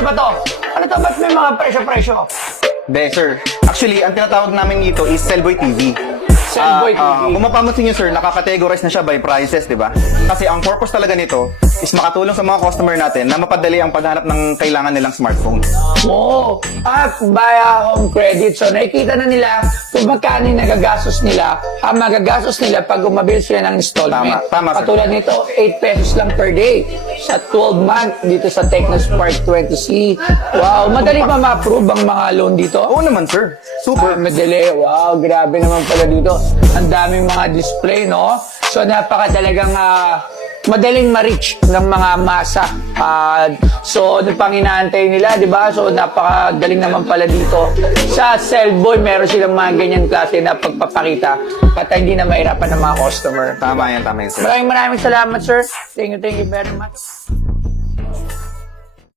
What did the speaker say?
Ano ba to? Ano to? Ba't may mga presyo-presyo? Hindi, sir. Actually, ang tinatawag namin dito is Cellboy TV. Cellboy TV. Kung mapapansin nyo, sir, nakakategorize na siya by prices, di ba? Kasi ang purpose talaga nito is makatulong sa mga customer natin na mapadali ang paghanap ng kailangan nilang smartphone. Oo. At via home credit. So, nakikita na nila kung magkano yung nagagastos nila. Ang magagastos nila pag umabil sila ng installment. Tama, sir. Katulad nito, 8 pesos lang per day. Sa 12 month dito sa Technospark 20C. Wow, madali pa ma-approve ang mga loan dito? Oo naman, sir. Super. Madali. Wow, grabe naman pala dito. Ang daming mga display, no? So, napaka talagang madaling ma-reach ng mga masa. So, ano pang inaantay nila, di ba? So, napakagaling naman pala dito. Sa Cellboy, meron silang mga ganyan klase na pagpapakita at hindi na mahirapan ng mga customer. Tama yan, sir. Maraming salamat, sir. Thank you very much.